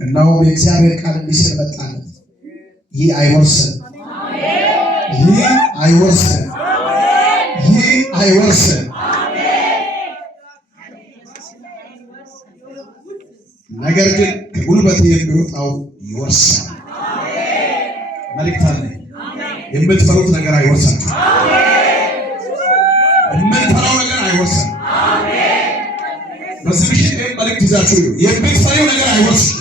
እነሆ የእግዚአብሔር ቃል እንዲህ ሲል መጣለት፣ ይህ አይወርስም፣ ይህ አይወርስም፣ ይህ አይወርስም። ነገር ግን ከጉልበት የሚወጣው ይወርሳል። መልእክት አለ። የምትፈሩት ነገር አይወርሳችሁ። የምትፈራው ነገር አይወርስም። በዚህ ምሽት መልእክት ይዛችሁ የምትፈሪው ነገር አይወርስም።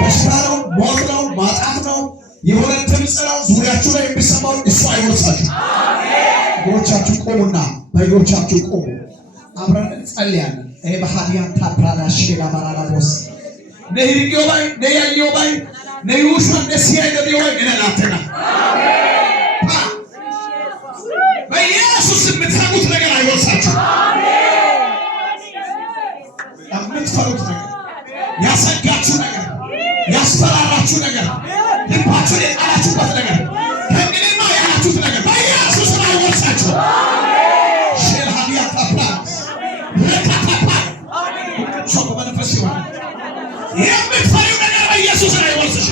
በሽታ ነው፣ ሞት ነው፣ ማጣት ነው፣ የሆነ ድምፅ ነው ዙሪያችሁ ላይ የሚሰማው እሱ አይወርሳችሁ። እግሮቻችሁ ቆሙና በእግሮቻችሁ ቆሙ። አብረን እንጸልያለን። በሃዲያን ታፕራላሽ ለማራላቦስ ነይሪዮባይ ነያዮባይ ነዩሽ ወንደሲያ ገቢዮባይ እነላተና በኢየሱስ የምትሰሙት ነገር አይወርሳችሁ። የምትፈሩት ነገር፣ ያሰጋችሁ ነገር፣ ያስፈራራችሁ ነገር፣ ልባችሁን የጣላችሁበት ነገር፣ ከእንግዲህማ ያላችሁት ነገር በኢየሱስ አይወርሳችሁ። የምትፈሪው ነገር በኢየሱስ አይወርስሽ።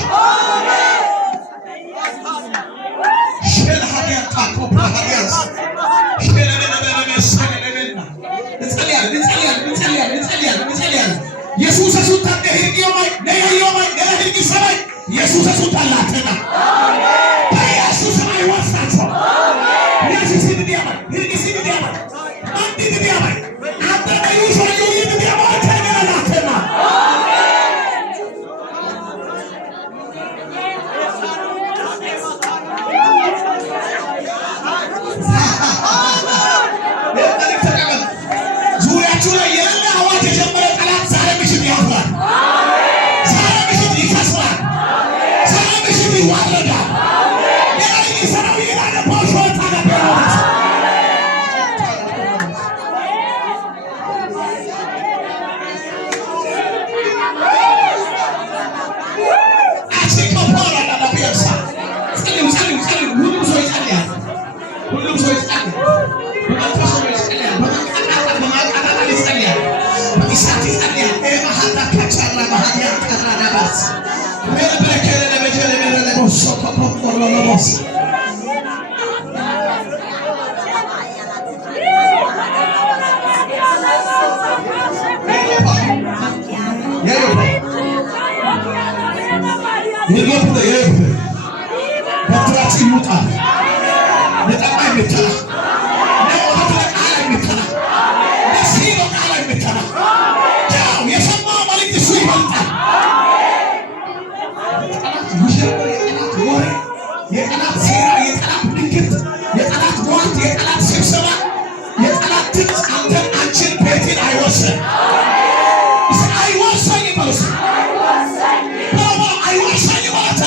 የጠላት ሴራ፣ የጠላት ድግት፣ የጠላት ሟርት፣ የጠላት ስብሰባ፣ የጠላት ድምፅ አንተን አንቺን ቤትን አይወርስም። አይወርሰኝ በሉስ፣ አይወርሰኝ በሉታ።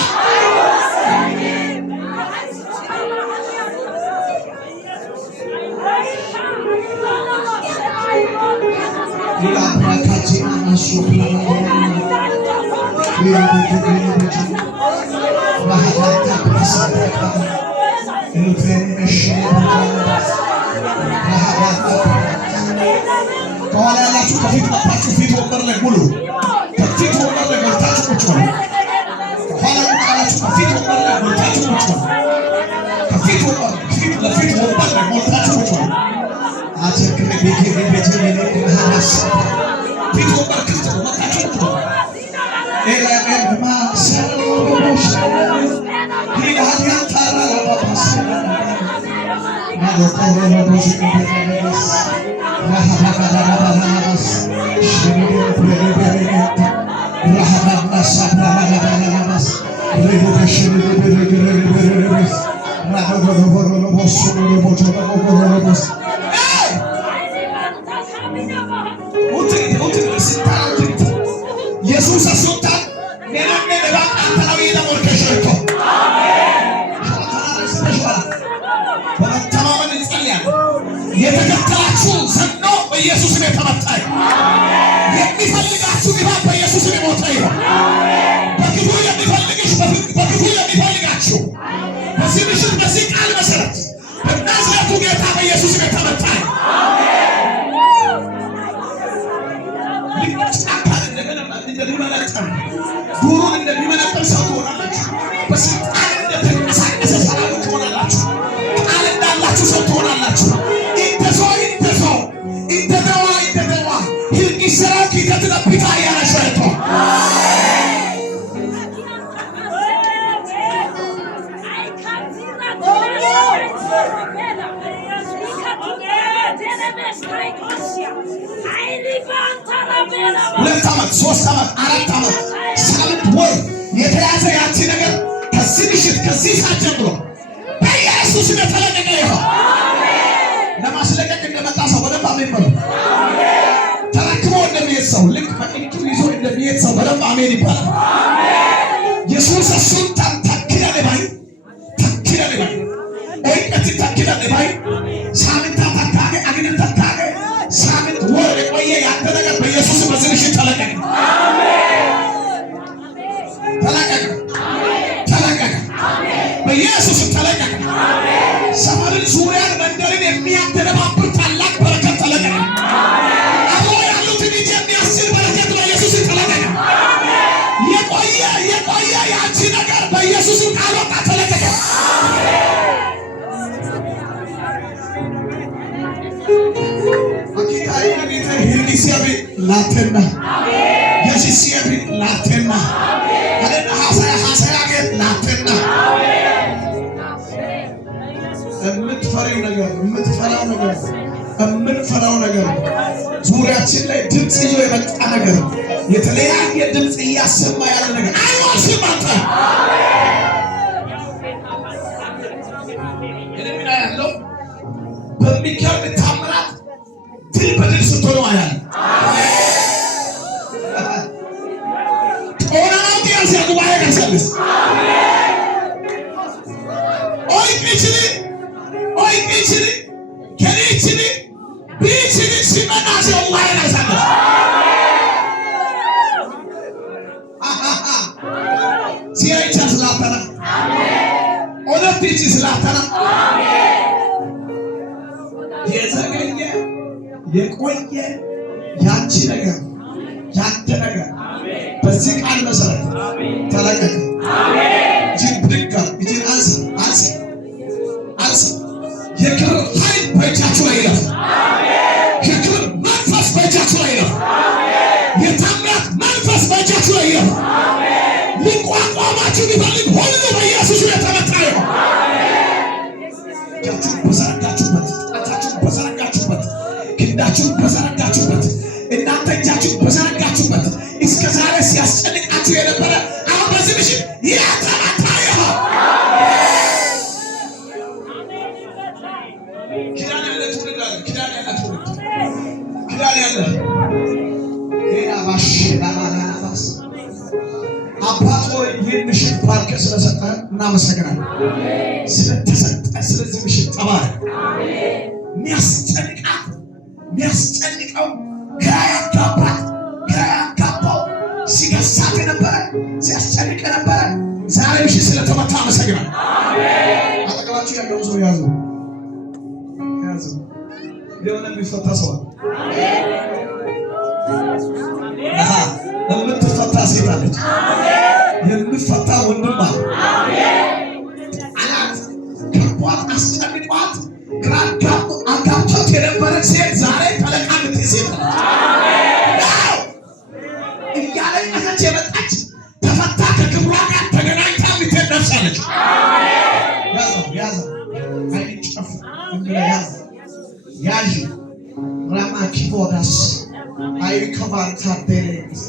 ከኋላ ያላችሁ ከፊት መጣችሁ ፊት ወንበር ላይ ሙሉ። ከፊት ወንበር ላይ ሞልታችሁ ቁጭ በሉ። ከኋላ ያላችሁ ከፊት ወንበር ላይ ሞልታችሁ ቁጭ በሉ። ከፊት ወንበር ለፊት ወንበር ላይ ሞልታችሁ ቁጭ በሉ። አቸክለ ቤቴ ቤቴ ለሃናስ ፊት ወንበር ክፍት ነው። መጣችሁ ቁጭ በሉ። ኤላኤልማ ሰሎሽ ሂዳያን ታራ ለባባስ ማዶቆሮዶሽ እንደደረስ ለሃባባባባስ ሽሚዶ ለበረገ ለሃባባስ አባባባባስ ለቦሽ ለበረገ ማዶቆሮዶሽ ለቦሽ ኢየሱስ አስወጣን ነናነ ለባንታዊ ለወርከሽቶ በመተማመን እንጸልያለን። የተከተላችሁ ዘንዶ በኢየሱስ ስም የተመታ የሚፈልጋችሁ ቢሆን በኢየሱስ ስም የሞተ ይሁን። በክፉ የሚፈልግሽ በክፉ የሚፈልጋችሁ በዚህ ምሽት በዚህ ቃል መሰረት በናዝሬቱ ጌታ በኢየሱስ ስም የተመታ እንደሚመነጠር ዱሩን እንደሚመነጠር ሰው ትሆናላችሁ። በስልጣን እንደተንቀሳቀሰ ሰራዊት ትሆናላችሁ። ቃል እንዳላችሁ ሰው ትሆናላችሁ። ኢንተዘዋ ሂልቂሰራ ኪተትለፒታ ያነሸቶ ሁለት ዓመት 3 ዓመት 4 ዓመት ሳምንት ወር የተያዘ ያቺ ነገር ከዚህ ምሽት ከዚህ ሰዓት ጀምሮ በኢየሱስ የተለቀቀ ይሁን። ለማስለቀቅ እንደመጣ ሰው በደንብ አሜን በሉ። ተረክቦ እንደሚሄድ ሰው ልክ በእጁ ይዞ እንደሚሄድ ሰው በደንብ አሜን ይባላል። ኢየሱስ እሱን ተኪለ ለባይ ወይቀት ተኪለ ለባይ ሳምንት ተካገ አግነ ተካገ ሳምንት ወር የቆየ ያንተ ነገር በኢየሱስ በዚህ ምሽት ተለቀቀ። ተለቀቀ። በኢየሱስ ተለቀቀ። ሰፈርን ዙሪያን መንደርን የሚያደነባብር ታላቅ በረከት ተለቀቀ። አብሮ ያሉትን እጅ የሚያስችል በረከት በኢየሱስ ተለቀቀ። የቆየ ያቺ ነገር በኢየሱስ ቃል ወጣ ተለቀቀ። Hirgisiabi latena, Yeshisiabi latena, Adena hasaya latena. የምትፈራው ነገር ዙሪያችን ላይ ድምፅ ይዞ የመጣ ነገር የተለያየ ድምፅ እያሰማ ያለ ነገር አይዋሽም። አንተ እኔ ያለው በሚገርም ታምራት ድል በድል ስትሆኑ አያል ኦራናው ዲያስ ያጉባኤ ከሰልስ ኦይ ቢችሊ ከሪችሊ ቢችሊ ሲመናስ ያጉባኤ ከሰልስ ሲያይቻ ስላተና ኦለቲች ስላተና የዘገየ የቆየ ያንቺ ነገር ያንተ ነገር በዚህ ቃል መሰረት ተለቀቀ። እጅን ብድግ እጅን አንስ። የክብር ኃይል በእጃችሁ ላይ ይለፍ። የክብር መንፈስ በእጃችሁ ላይ ይለፍ። የታምራት መንፈስ በእጃችሁ ላይ ይለፍ። ሊቋቋማችሁ ቢፈልግ ሁሉ በኢየሱስ የተመታ ይሁን። እጃችሁን በዘረጋችሁበት፣ ጣታችሁን በዘረጋችሁበት፣ ክንዳችሁን በዘረጋችሁበት፣ እናንተ እጃችሁን በዘረጋችሁበት እስከ ዛሬ ሲያስጨንቃችሁ የነበረ አሁን በዚህ ምሽት የተመታ ይሁን። ኪዳን ያለ ትውልድ አለ። ኪዳን ያለ ባሽ አባት ሆይ ይህን ምሽት ባርከህ ስለሰጠን እናመሰግናለን። ስለዚህ ምሽት ተባረክ። የሚያስጨንቀው ግራ ያጋባው ሲገሳት የነበረ ሲያስጨንቅ የነበረ ዛሬ ምሽት ስለተመታ አመሰግናለሁ። አጠገባችሁ ያለውን ሰው ያዙ። የሆነ የሚፈታ ሰው የምትፈታ ሴት አለች። የምትፈታ ወንድም አለ። አላት ከቧት አስጨንቋት ግራ አጋብቷት የነበረች ሴት ዛሬ ተለቃ የምትሄድ ሴት አለች። እያለቀሰች የመጣች ተፈታ ከክብሯ ጋር ተገናኝታ የምትሄድ ነፍስ አለች። ያዘው አይጨፍ ያዥ ራማኪቦዳስ አይከባታደስ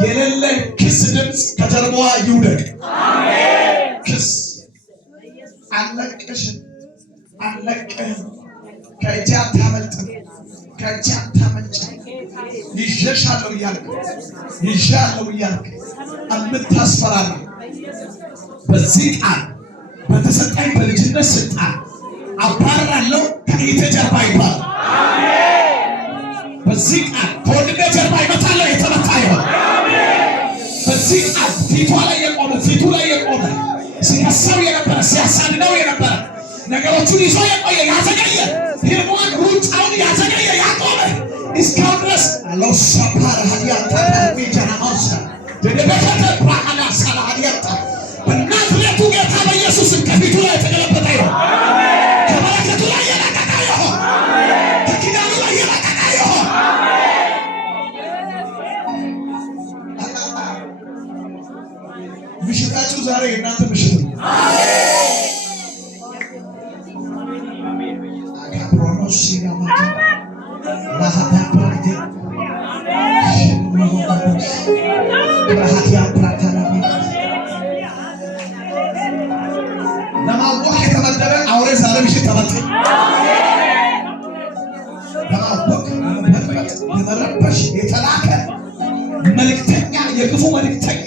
የሌለ ክስ ድምፅ ከጀርባዋ ይውደቅ። ክስ አለቅሽም ከእጅ አታመልጥም፣ ከእጅ አታመልጭም። ይዤሻለሁ እያልክ የምታስፈራራ በዚህ ቃል በተሰጠኝ በልጅነት ስልጣን አባርራለሁ። ከእኔ ጀርባ ይባል በዚህ ቃል ከወንድሜ ጀርባ ይመታለሁ። የተመታ ይሆን በዚህ ቃል ፊቱ ላይ የቆመ ሲከሰው የነበረ ሲያሳድደው የነበረ ነገሮቹን ይዞ የቆየ ያዘገየ ፊልሙን ሩጫውን ያዘገየ ያቆመ እስካሁን ድረስ ለሰፓር ሀዲያታ ዊጀናማሳ ደደበከተ ፕራሃና ሳላ ሀዲያታ በናዝሬቱ ጌታ በኢየሱስ ከፊቱ ላይ የተገለበጠ ይሁን። ከበረከቱ ላይ የለቀቀ ይሁን። ከኪዳኑ ላይ የለቀቀ ይሁን። ምሽታችሁ ዛሬ የእናንተ ምሽት ነው። ለማወቅ የተመደበ አውሬ ዛሬ ምሽት ተመታ። ለማወቅ ለመረበሽ የተላከ መልእክተኛ፣ የክፉ መልእክተኛ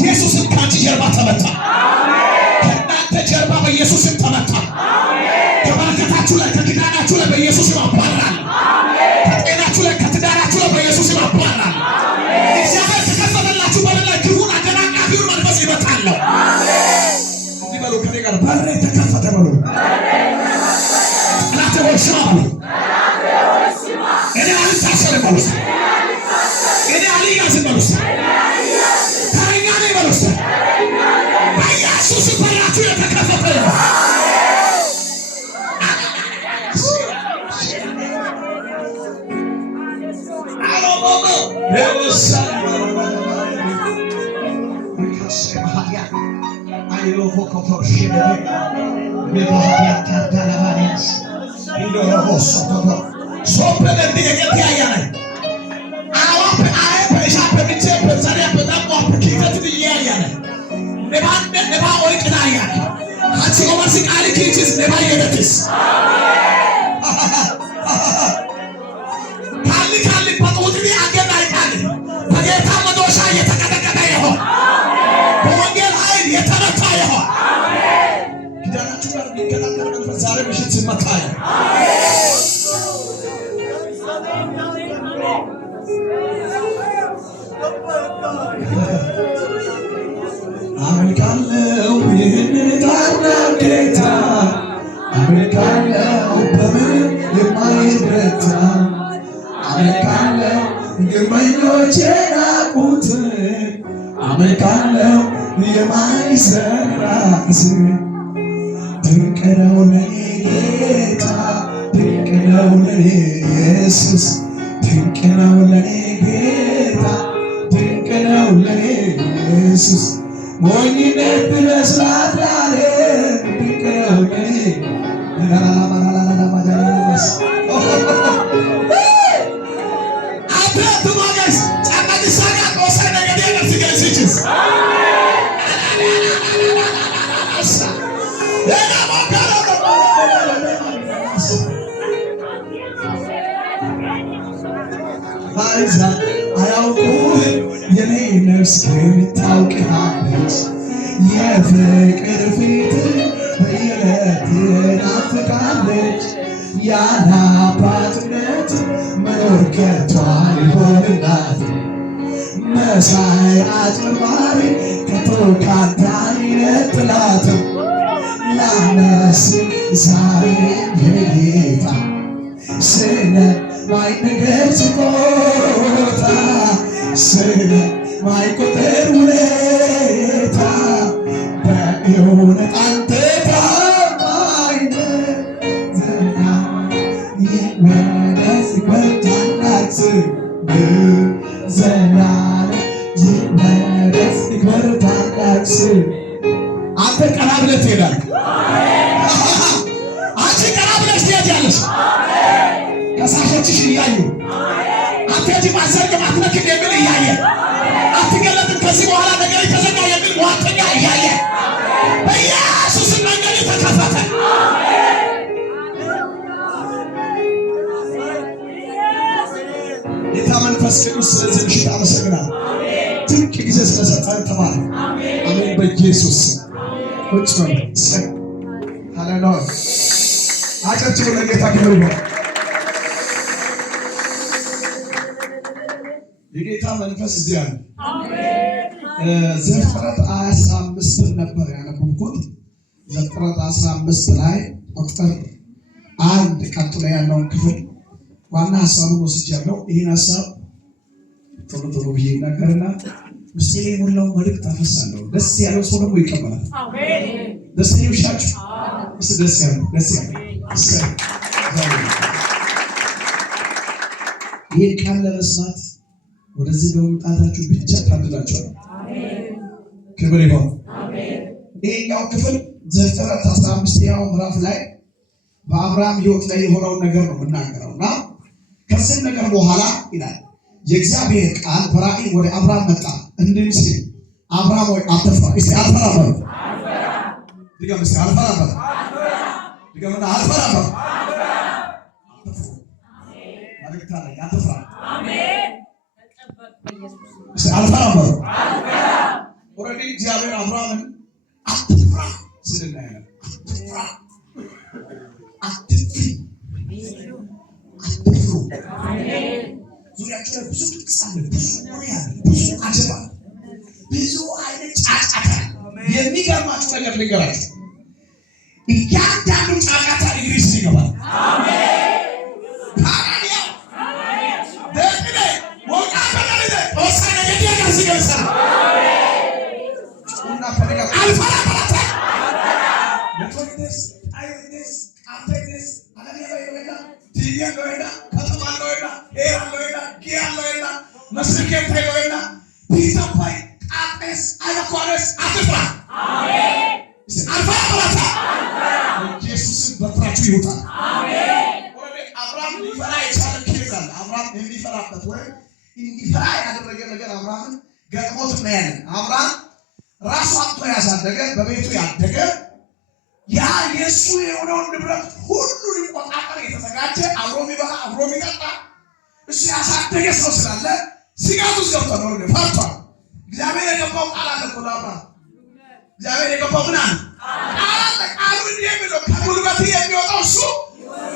ኢየሱስን ከአንቺ ጀርባ ተመታ። ከእናንተ ጀርባ በኢየሱስም ተመታ። ከበረከታችሁ ላይ ከኪዳናችሁ ላይ በኢየሱስም አባራል። ከጤናችሁ ላይ ከትዳራችሁ ላይ በኢየሱስም አባራል። እግዚአብሔር ተከፈተላችሁ በሌላ ክፉን አደናቃፊውን መንፈስ ይመታለሁ። እንዲህ በሉ ከኔ ጋር በሬ ተከፈተ በሉ። ጠላቴ ሆይ ስማ በሉ። እኔ አልታሰርም በሉ። እኔ አልያዝም በሉ። ተረኛ ነኝ በሉ። በኢየሱስ በራችሁ የተከፈተ ነው። በጌታ መዶሻ የተቀጠቀጠ ይሆን፣ በወንጌል ኃይል የተመታ ይሆን። ኪዳናችሁ ጋር የሚከታተል መንፈስ ዛሬ ምሽት ሲመታ አመልካለሁ ይህንን ታላቅ ጌታ፣ አመልካለሁ በምንም የማይረታ፣ አመልካለሁ ግርመኞች የናቁትን፣ አመልካለሁ የማይሰራ ስም። ድንቅ ነው ለኔ ጌታ፣ ድንቅ ነው ለኔ ኢየሱስ፣ ድንቅ ነው ለኔ ጌታ፣ ድንቅ ነው ለኔ ኢየሱስ። ሞኝነት ቢመስላት ለዓለም ድንቅ ነው ለኔ አያውቁህም የኔ ነፍስ ግን ታውቅሃለች። የፍቅር ፊት በየዕለት ትናፍቃለች። ያለ አባትነት መኖር ከቶ አይሆንላት። መሳይ አጭበርባሪ ከቶ ካንተ አይነጥላትም። ላመስግን ዛሬ የጌታ ስለማይነገር ስጦታ፣ ስለማይቆጠር ውለታ፣ በእውነት አንተ ታማኝ ነህ። ይወደስ ይወዳል ስምህ፣ ዘላለም ይወደስ ይወዳል ስምህ። አንተ ቀና ብለህ ትሄዳለህ። አንቺ ቀና ብለሽ ትሄጃለሽ። ከሳሾችሽ እያዩ አትሄጂም፣ አትሰርቅም፣ አትነክም የሚል እያየ አትገለጥም፣ ከዚህ በኋላ ነገር ተዘጋ የሚል ሟርተኛ እያየ በኢየሱስ መንገድ ተከፈተ። ጌታ መንፈስ ቅዱስ ስለዚህ ምሽት አመሰግናለሁ። ድንቅ ጊዜ ስለሰጠን ተባረክ። አሜን። በኢየሱስ ቁጭ በል። ሃሌሉያ። አጨብጭቡ ለጌታ ክብር ይሁን። የጌታ መንፈስ እዚህ አለ። ዘፍጥረት 15 ነበር ያነበብኩት። ዘፍጥረት 15 ላይ ቁጥር 1 ቀጥሎ ያለውን ክፍል ዋና ሐሳቡን ወስጃለሁ። ይህን ሐሳብ ቶሎ ቶሎ ብዬ እናገርና ውስጤ ላይ የሞላው መልእክት አፈሳለሁ። ደስ ያለው ሰው ደግሞ ይቀበላል። ደስ ይውሻችሁ። ደስ ያለው ይህን ቃል ለመስማት ወደዚህ በመምጣታችሁ ብቻ ታድላችኋል። ክብር ይሁን። ይሄኛው ክፍል ዘፍጥረት 15ኛው ምዕራፍ ላይ በአብርሃም ሕይወት ላይ የሆነውን ነገር ነው የምናገረው እና ከዚህ ነገር በኋላ ይላል የእግዚአብሔር ቃል በራእይ ወደ አብርሃም መጣ እንዲህ ሲል አብርሃም ሆይ አትፍራ። እስቲ አልፈራ በል። ድገም እስቲ አልፈራ በል። ድገምና አልፈራ በል። አትፍራ። መልእክት አለ አትፍራ። አሜን። እስቲ አልፈራ በል። ኦሬዲ እግዚአብሔር አብርሃምን አትፍራ ሲል እናያለን። አትፍራ አትፍሪ አትፍሩ። ዙሪያችሁ ላይ ብዙ ጥቅስ አለ፣ ብዙ ወሬ አለ፣ ብዙ አጀባ፣ ብዙ አይነት ጫጫታ። የሚገርማችሁ ነገር ልንገራችሁ፣ እያንዳንዱ ጫጫታ እንግሊዝ ይገባል። አብርሃም ራሱ አጥቶ ያሳደገ በቤቱ ያደገ ያ የሱ የሆነውን ንብረት ሁሉ ሊቆጣጠር የተዘጋጀ አብሮ የሚበላ አብሮ የሚጠጣ እሱ ያሳደገ ሰው ስላለ ስጋት ውስጥ ገብቶ ነው ፈርቷል። እግዚአብሔር የገባው ቃል አለ እኮ ለአብርሃም። እግዚአብሔር የገባው ምን አለ? ቃል አለ። ቃሉ እንዲህ የሚለው ከጉልበት የሚወጣው እሱ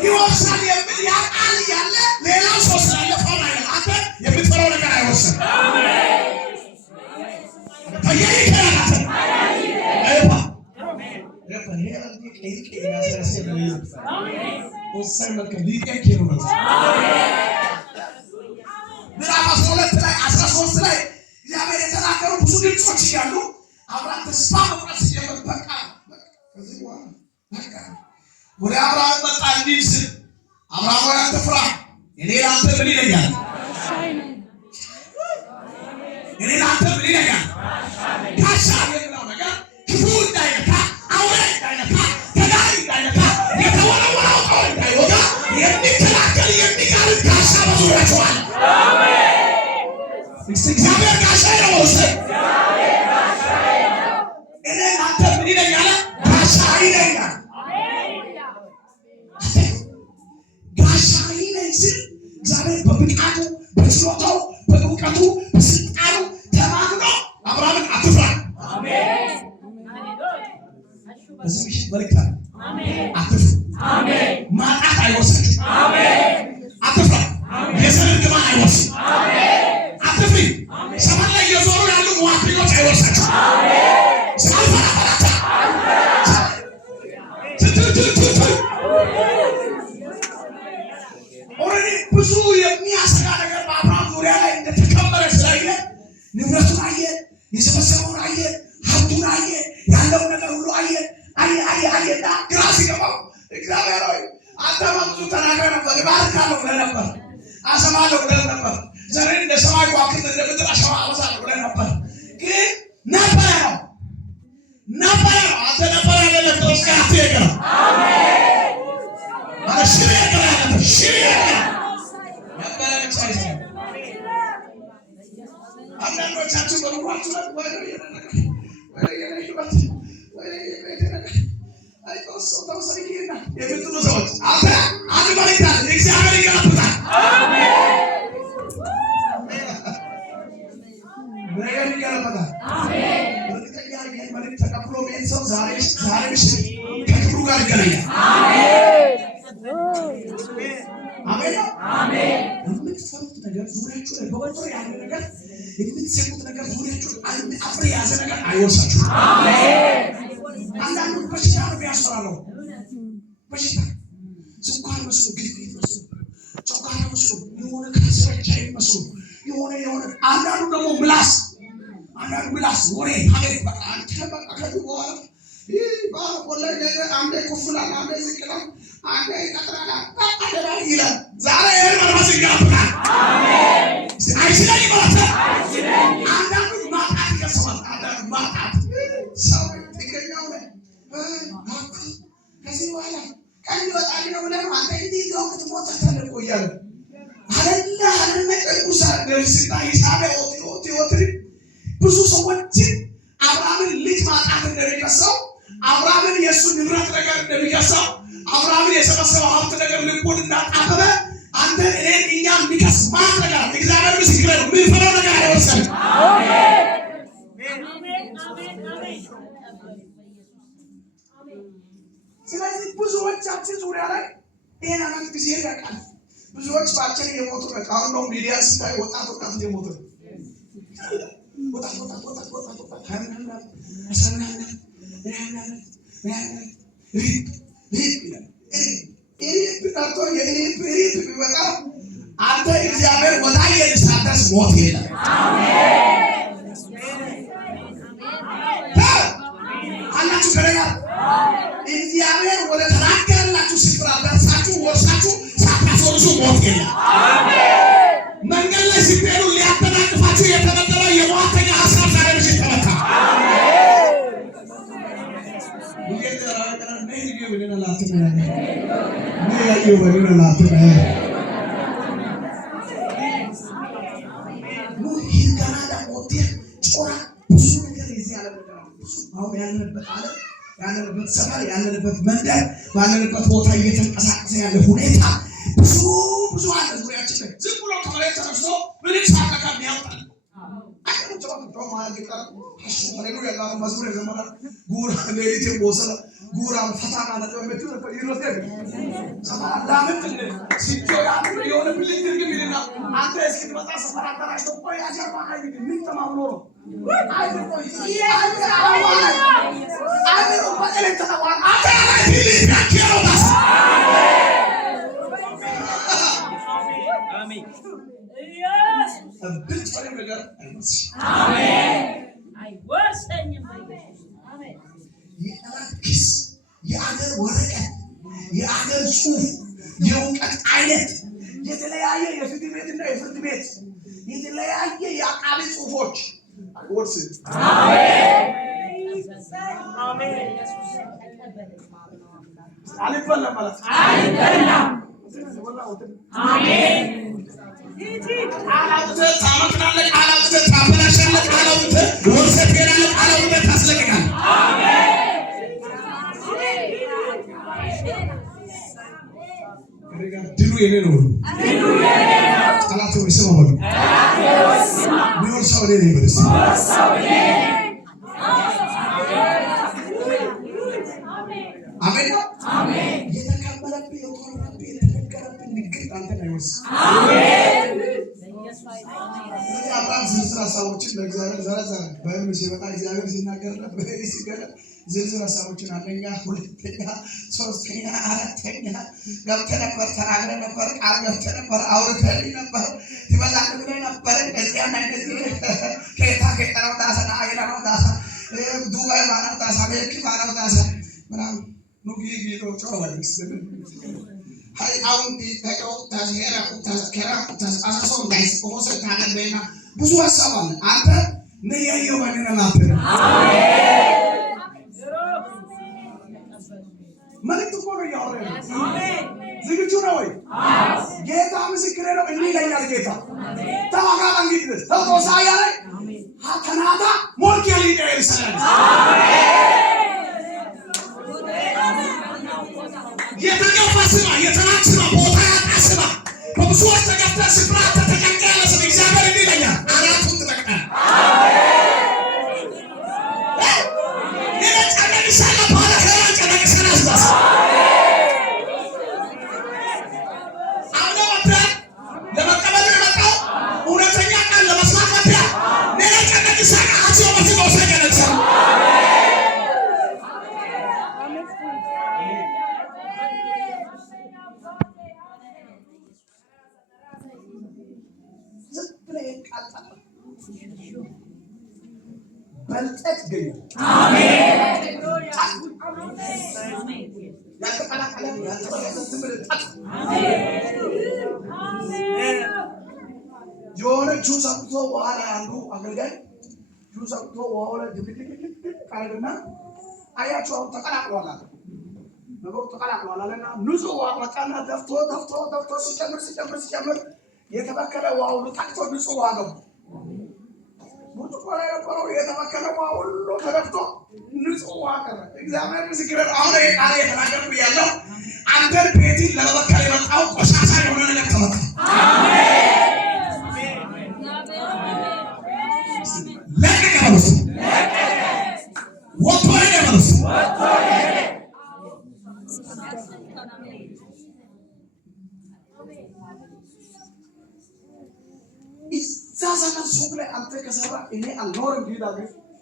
ይወርሳል የሚል ያ ቃል ያለ ሌላው ሰው ስላለ ፈራ ይላል። አንተ የምትፈራው ነገር አይወርስም። ምዕራፍ 12 ላይ 13 ላይ እግዚአብሔር የተናገሩ ብዙ ድምፆች እያሉ አብርሃም ተስፋ መቁረጥ ሲጀምር በቃ ከዚህ በኋላ በቃ ወደ አብርሃም መጣ እንዲህ ሲል አብርሃም ሆይ አትፍራ፣ እኔ ለአንተ ምን ይለኛል? እኔ ለአንተ ምን ይለኛል? ጋሻ የሚለው ነገር ክፉ እንዳይነካ፣ አውሬ እንዳይነካ፣ ገዳይ እንዳይነካ፣ የተወረወረው ጦር እንዳይወጋ የሚከላከል የሚጋርድ ጋሻ በዙሪያችሁ አለ። እግዚአብሔር ጋሻዬ ነው። እኔ ለአንተ ምን ይለኛል? ጋሻዬ ይለኛል። ጋሻዬ ነኝ ሲል እግዚአብሔር በብቃቱ በችሎታው በእውቀቱ በስልጣኑ ተማምኖ አብርሃምን አትፍራ። በዚህ ምሽት መልእክት አለ። አትፍሩ። ማጣት አይወርሳችሁም። አትፍራ። የዘር እርግማን አይወርስም። አትፍሪ። ሰማይ ላይ እየዞሩ ያሉ ሟርተኞች አይወርሳችሁም። ኦልሬዲ ብዙ የሚያሰጋ ነገር በአብርሃም ዙሪያ ላይ እንደተከመረ ስላየ ንብረቱን አየ፣ የሰበሰበውን አየ፣ ሀብቱን አየ፣ ያለውን ነገር ሁሉ አየ እና ግራ ሲገባው እግዚአብሔር ሆይ አንተ ብዙ ተናግረህ ነበር፣ እባርካለሁ ብለህ ነበር፣ አሰማለሁ ብለህ ነበር፣ ዘርን እንደ ሰማይ ከዋክብት እንደ ምድር አሸዋ አበዛለሁ ብለህ ነበር። ግን ነበረ ነው አንተ ነበረ አይደለም ተወስካት ይገራ ሽሪ ያገራ ሽሪ ያገራ ነበረ ብቻ ይሰራ አንዳንዶቻችሁ በሩዋችሁ ላይ የምትሉ ሰዎች አንድ መልእክት አለ። እግዚአብሔር ይገለብጣል። ነገር ይገለብጣል። እርግጠኛ ይህን መልእክት ተቀብሎ ቤት ሰው ዛሬ ምሽት ከክብሩ ጋር ይገናኛል። አሜን። የምትሰሩት ነገር ዙሪያችሁ ላይ በወጥሮ ያለ ነገር የምትሰሩት ነገር ዙሪያችሁ አፍሬ የያዘ ነገር አይወርሳችሁም። አንዳንዱ በሽታ ነው ያስፈራለው። በሽታ ስኳር መስሎ፣ ግፊት መስሎ፣ ጨጓራ መስሎ የሆነ ካንሰረቻ ይመስሉ የሆነ አንዳንዱ ደግሞ ምላስ ወሬ ሀገር በቃ አንተ በቃ ከዱዋር ወላሂ አንዴ ኩፍላል አንዴ ዝቅላል አንዴ ቀጥራላ አቀደራ ይላል። ዛሬ የመራስ ይጋብታል። አሜን። አይችልም ማለት አንዳንዱ ማጣት ያሰማል። አንዳንዱ ማጣት ሰው ትገኛው ነው ከዚህ በኋላ ቀን ይወጣል ነው ብለህ አንተ እንዲህ ወቅት ሞት ተለቆያል አለና ቅዱሳ ደርስና ይሳበ ወጥሪ ብዙ ሰዎች አብርሃምን ልጅ ማጣት እንደሚከሰው አብርሃምን የእሱ ንብረት ነገር እንደሚከሰው አብርሃምን የሰበሰበው ሀብት ነገር ልቡን እንዳጣበበ አንተ እኔን እኛ የሚከስ ማን ነገር እግዚአብሔር ምስክሬ ነው። ምን ፈራው ነገር አይወሰድም። አሜን አሜን አሜን። ስለዚህ ብዙዎቻችን ዙሪያ ላይ ይሄን አመት ጊዜ ያውቃል። ብዙዎች ባችን እየሞቱ ነው። አሁን ነው ሚዲያ ስታይ ወጣት እየሞቱ ነው። ወጣት አንተ እግዚአብሔር ወላየ ልሳደስ ሞት የለም። አላችሁ ከረጋ እግዚአብሔር ወደ ተናገረላችሁ ስፍራ ደርሳችሁ ወርሳችሁ ሳታስወርሱ ሞት የለም። መንገድ ላይ ስትሄዱ ሊያደናቅፋችሁ የተመደበ የሟርተኛ ሀሳብ ዛሬ ምሽት ተመታ። ያለንበት ሰፈር ያለንበት መንደር ባለንበት ቦታ እየተንቀሳቀሰ ያለ ሁኔታ ብዙ አለ ዙሪያችን ላይ ዝም ብሎ ከመሬት ተነስቶ ምንም ሳካካ የሚያወጣል ጉራ ፈታ ማለት የሆነ ብልት ድርግም ይልና አንተ እስክትመጣ ሰፈር አዳራሽ ቆይ አጀርባ ምን ተማምኖ ነው የአገር ወረቀት የአገር ጽሑፍ የእውቀት አይነት የተለያየ የፍርድ ቤትና የፍርድ ቤት የተለያየ የአቃቤ ጽሑፎች ወርስ አልበላም ማለት አይበላም። አሜን። አላውተ ታመክናለህ፣ አላውተ ታበላሻለህ፣ አላውተ ወርሰት ይላል፣ አላውተ ታስለቅቃለህ። አሜን። ድሉ የኔ ነው። ድሉ የኔ ነው። ጠላት ሆይ ስማ በሉ። ጠላት ሆይ ስማ። የሚወርሰው እኔ ነኝ በሉ። የሚወርሰው እኔ ነኝ። አሜን አሜን። የተከበረብህ የኮራብህ የተነገረብህ ንግግር አንተን አይወርስም። አሜን። አብርሃም ዝርዝር ሀሳቦችን ለእግዚአብሔር ዘረዘረ። በሕልም ሲመጣ እግዚአብሔር ሲናገርለት በሌሊት ሲገለጥ ዝርዝር ሀሳቦችን አንደኛ፣ ሁለተኛ፣ ሶስተኛ፣ አራተኛ ገብተህ ነበር፣ ተናግረህ ነበር፣ ቃል ገብተህ ነበር፣ አውርተህ ነበር፣ ትበላለህ ብለህ ነበር። እዚያና እንደዚህ ከየታ ከጠራው ዳሰና አይላው ዳሳ ዱባይ ማናው ዳሳ ቤልኪ ማናው ዳሳ ምናምን ኑጊ ጊዶ ጮኸልስ ሃይ አሁን ተቀው ታዝሄራ ተዝከራ ተሳሰው ጋይስ ኦሞሰ ታገበና ብዙ ሀሳብ አለ። አንተ ነየየው ወደናት አሜን። መልእክት እኮ ነው ያወራው። አሜን። ዝግጁ ነው ወይ? ጌታ ምስክሬ ነው። እንዲህ ይለኛል ጌታ ተዋጋን እንግዲህ ተቆሳያ ላይ ተናታ ሞልክ ያሊደ ይሰራል። አሜን። የተገፋ ስማ፣ የተናቅ ስማ፣ ቦታ ያጣ ስማ፣ በብዙዎች ተገፍተ ስፍራ ተተቀቀለ ስም እግዚአብሔር እንዲህ ይለኛል አራቱን ትጠቅቃለህ። ቃል በልጠት ገኝ አሜን ያተቀላቀለ ያተበረዘ ትምርጥ አሜን የሆነ ጁስ አጥቶ በኋላ አንዱ አገልጋይ ጁስ አጥቶ በኋላ ድብልቅልቅ ካለና አያቸው ተቀላቅሏል ነገሩ ተቀላቅሏል አለና ንጹህ ውሃ መጣና ደፍቶ ሲጨምር የተበከለ ውሃው ታጥቶ ንጹህ ውሃ ነው ሙሉ ቆራይ ነው የተበከለ ውሃ ሁሉ ተደፍቶ ንጹህ ውሃ ቀረ እግዚአብሔር ምስክር አሁን የቃል የተናገርኩ ያለው አንተን ቤቲን ለመበከል የመጣው ቆሻሻ የሆነ ነገር ተመታ አሜን ለቀቀውስ ወጥቶኝ ዘመን ሱቅ ላይ አንተ ከሰራ እኔ አልኖርም ይላል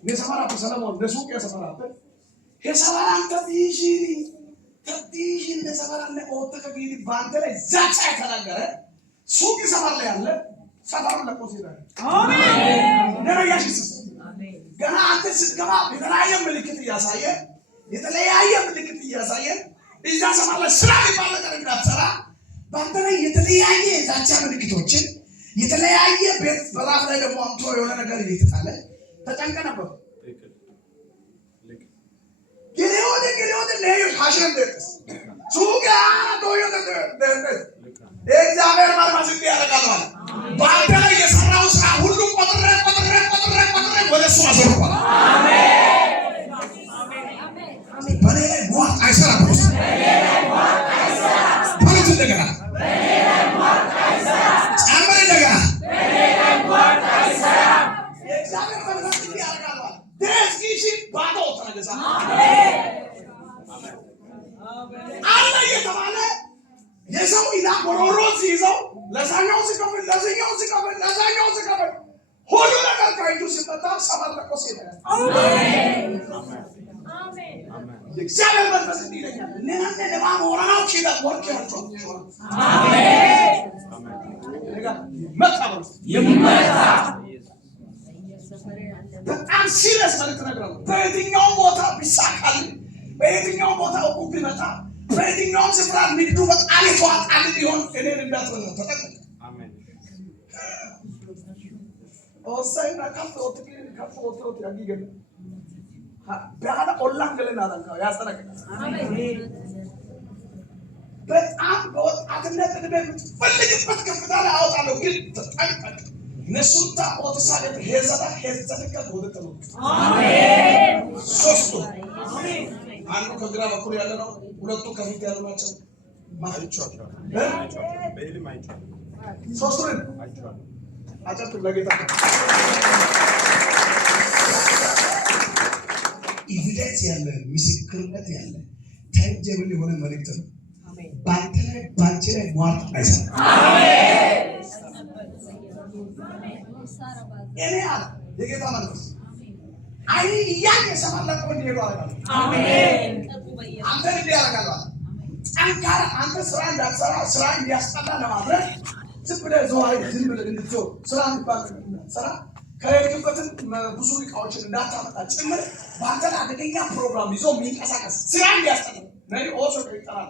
ለሰማራ በሰለሞን ለሱቅ ያሰራተ ከሰማራ አንተ ትዲሽ ለሰማራ ለኦተከ ጊዜ ባንተ ላይ ዛቻ ተናገረ ሱቅ ሰማራ ላይ ያለ ሰፋሩ ለቆስ ይላል አሜን ነብያሽስ አሜን ገና አንተ ስትገባ የተለያየ ምልክት እያሳየ እዛ ሰማራ ስራ ይባል ነገር እንዳትሰራ ባንተ ላይ የተለያየ ዛቻ ምልክቶችን የተለያየ ቤት በራፍ ላይ ደግሞ አንተ የሆነ ነገር እየተጣለ ተጨንቀ ነበር ገሌውን ለዩ ሐሸን ደስ ሱጋ ዶዮ ደስ እግዚአብሔር ማርማስ እንዲያረጋል ማለት ባንተ ላይ የሰራው ስራ ሁሉ ቆጥረ ወደ እሱ አዘርቋል አሜን በኔ ላይ ሞት አይሰራም ማለት እንደገና የሰው ኢዳ ጎሮሮ ሲይዘው ለዛኛው ሲከፍል ሁሉ ነገር ከእጁ ሲመጣ ሰማር ለቆስ ይላል አሜን የእግዚአብሔር መንፈስ ይለኛል ለናንተ ለማወራው ኪዳ ወርቅ ያቸው አሜን ይመታ በጣም ሲሪየስ ማለት ነው በየትኛው ቦታ ቢሳካል በየትኛው ቦታ እቁብ ቢመጣ በየትኛው ስፍራ ንግዱ በጣም የተዋጣል ቢሆን እኔን እንዳትወጣ ተጠንቀቅ አሜን ኦሳይና ከፍቶ ያጊገን ባላ ኦላን ገለና አላንካ ያስተረከ አሜን በጣም በወጣትነት እድሜ የምትፈልግበት ከፍታ ላይ አወጣለሁ ግን ተጠንቀቅ ነሱታ ኦተሳለት ሄዘተከ ወደተሉ አሜን ሶስቱ አሜን አንዱ ከግራ በኩል ያለ ነው ሁለቱ ከፊት ያሉ ናቸው ማይቻል በእልም አይቻል ሶስቱን አይቻል አጨት ለጌታ ኢቪደንስ ያለ ምስክርነት ያለ ታንጀብል የሆነ መልእክት ነው አሜን ባንተ ላይ ሟርት አይሰራም አሜን እኔ አለ የጌታ መንፈስ አይ ያየ ሰማላቆ እንዲሄዱ አረጋለሁ አሜን አንተ እንዲያረጋለሁ ጠንካራ አንተ ስራ እንዳትሰራ ስራ እንዲያስጠላ ለማድረግ ዝም ብለህ እንድትዞር ስራ እንዲባል ስራ ከየትበትን ብዙ እቃዎችን እንዳታመጣ ጭምር በአንተ አደገኛ ፕሮግራም ይዞ የሚንቀሳቀስ ስራ እንዲያስጠላ ነይ ኦሶ ይጠራል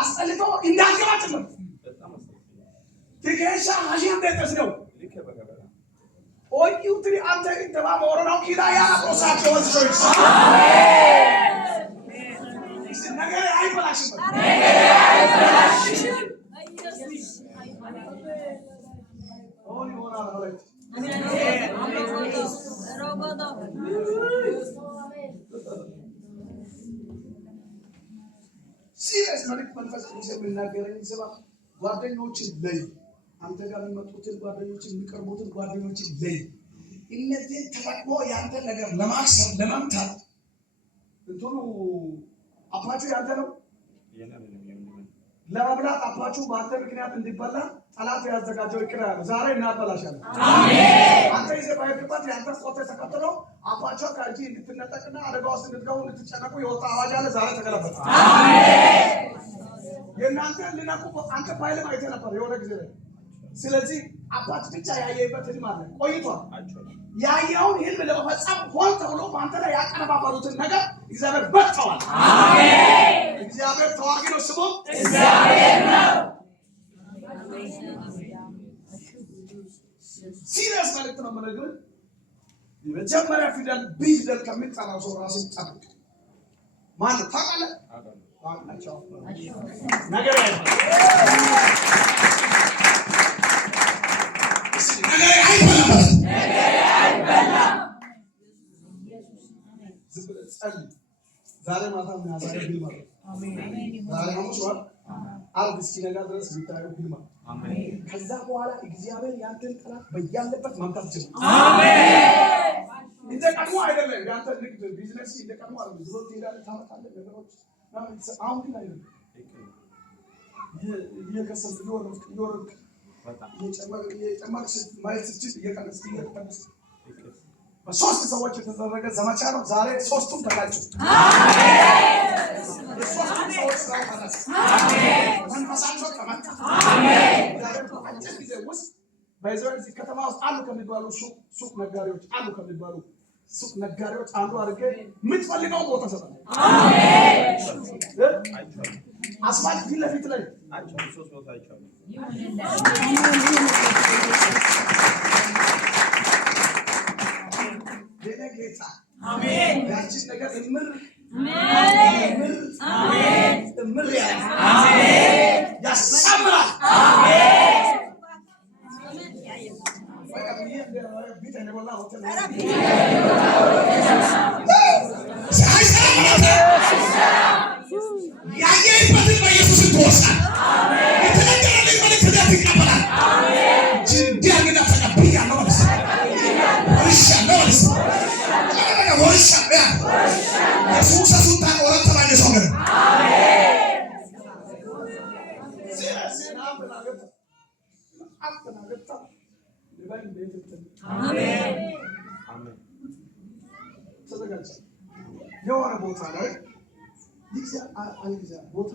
አስጠልቶ እንዳትገባ ጭምር ትከሻ ሀሺም ደስ ነው ኦዩ ትሪ አንተ ተባባ ወራው ኪዳ ያላ ቆሳቸው ወስጆች አሜን ነገር አይበላሽም ኦኒ ሆና ማለት አሜን ሮጎዶ ሲሪየስ ማለት መንፈስ ቅዱስ የሚናገረኝ ሰባ ጓደኞችን ለይ አንተ ጋር የሚመጡትን ጓደኞችን የሚቀርቡትን ጓደኞችን ለይ እነዚህ ተጠቅሞ ያንተ ነገር ለማክሰር ለማምታት እንትኑ አፓችሁ ያንተ ነው ለመብላት አፓችሁ በአንተ ምክንያት እንዲበላ ጠላት ያዘጋጀው ይቅራል ዛሬ እናበላሻለን አሜን አንተ ይዘባይበት ያንተ ፎቶ ተከትሎ አፓችሁ ካጂ እንድትነጠቅና አደጋ ውስጥ እንድትገቡ እንድትጨነቁ የወጣ አዋጅ አለ ዛሬ ተገለበጠ አሜን የእናንተ ልናቁ አንተ ፋይል ማይተ ነበር የሆነ ጊዜ ላይ ስለዚህ አባት ብቻ ያየበት ህልም አለ ቆይቷል። ያየውን ህልም ለመፈጸም ሆን ተብሎ በአንተ ላይ ያቀነባበሩትን ነገር እግዚአብሔር በተዋል። አሜን። እግዚአብሔር ተዋጊ ነው፣ ስሙ እግዚአብሔር ነው። ሲሪየስ መልእክት ነው የምነግርህ። የመጀመሪያ ፊደል ቢ ፊደል ከሚጠራው ሰው ራስን ጠብቅ። ማን ታውቃለህ? ነገር ዛሬ ማታ የሚያሳየው ፊልም አለ። ዛሬ ሐሙስ ወር ዓርብ እስኪነጋ ድረስ የሚታየው ፊልም አለ። ከዛ በኋላ እግዚአብሔር ያንተን ጠላት በያለበት ማምጣት ይችላል። አሜን። እንደ ቀድሞ አይደለም። ያንተ ንግድ ቢዝነስ እንደ ቀድሞ አይደለም። ዝሮ ትሄዳለህ፣ ታመጣለህ ነገሮች። አሁን ግን አይደለም። እየከሰምክ እየወረድክ እየጨመርክ ማየት ስትችል እየቀነስክ በሶስት ሰዎች የተደረገ ዘመቻ ነው። ዛሬ ሶስቱም ተጋጩ። አሜን። የሶስቱም ሰዎች ስራ ፈረሰ። አሜን። መንፈሳቸው ተመታ። አሜን። በአጭር ጊዜ ውስጥ በእስራኤል ከተማ ውስጥ አሉ ከሚባሉ ሱቅ ነጋዴዎች አንዱ አድርጌ የምትፈልገው ቦታ ሰጠ። አሜን። አስፋልት ፊት ለፊት ላይ ጌታ አሜን። ያቺን ነገር እምር ያሳምራል። ያየህበትን በኢየሱስ ትወስዳለህ። የተነገረልህ መልእክት ትቀበላለህ። እንዲያግና ተቀብያለሁ ማለት ነው። ወርሻለሁ ማለት ነው። የሱሰ ሱልጣን ወረን ተባለ ሰው ገር የሆነ ቦታ ላይ ቦታ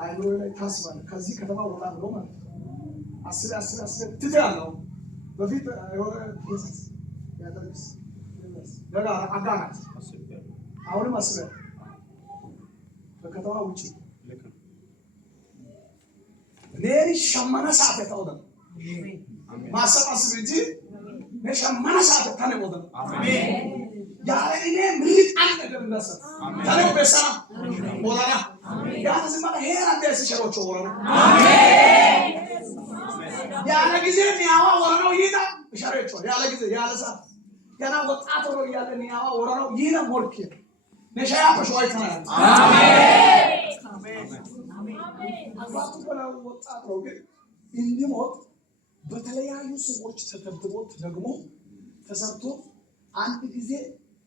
አይኖ ላይ ታስባለህ። ከዚህ ከተማ ወጣ ብሎ ማለት ነው። አስር ትችላለህ። በፊት የሆነ ያደርግስ ደጋ አጋናት አሁንም አስበህ በከተማ ውጪ ኔሪ ሸመና ሰዓት የተወደ ማሰብ አስብ እንጂ ነሸመና ሰዓት ተነወደ። አሜን። ያለ እኔ ምሪት አንድ ነገር እንደሰ ታለው በሰራ ወላላ ያለ ዝማታ ሄራ ደስ ሸሮቹ ወራና አሜን። ያለ ጊዜ ሚያዋ ወራናው ይዳ ሸሮቹ ያለ ጊዜ ያለ ሰዓት ገና ወጣት ሆኖ ያለ ሚያዋ ወራናው ይዳ ሞልክ ነሻያ ፈሽዋይ ተናል። አሜን። አሜን። አባቱ ገና ወጣት ነው ግን እንዲሞት በተለያዩ ሰዎች ተከብቦ ደግሞ ተሰርቶ አንድ ጊዜ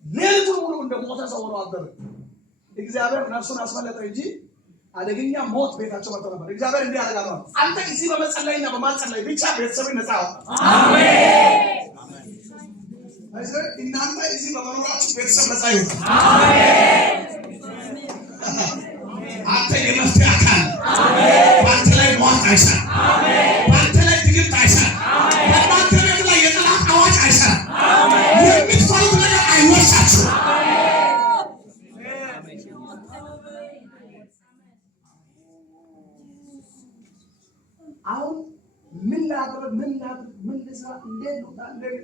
ሌሊቱን ሙሉ እንደሞተ ሰው ሆኖ አደረ። እግዚአብሔር ነፍሱን አስመለጠ እንጂ አደገኛ ሞት ቤታቸው መጥቶ ነበር። እግዚአብሔር እንዲህ ያደርጋል። አንተ እዚህ በመጸለይና በማጸለይ ብቻ ቤተሰብን ነፃ አውጣ። አሜን። አሜን። እናንተ እዚህ በመኖራችሁ ቤተሰብ ነፃ ይወጣ። አሜን። አንተ የመፍትሄ አካል አሜን። ባንተ ላይ ሟርት አይሰራም። አሜን። ባንተ ላይ ድግምት አይሰራም። አሜን። ባንተ ላይ የጠላት አዋጅ አይሰራም። አሜን። የምትፈሩት ነገር አይወርሳችሁም። አሁን ምን ላድርግ ምን ልስራ እንዴት ነው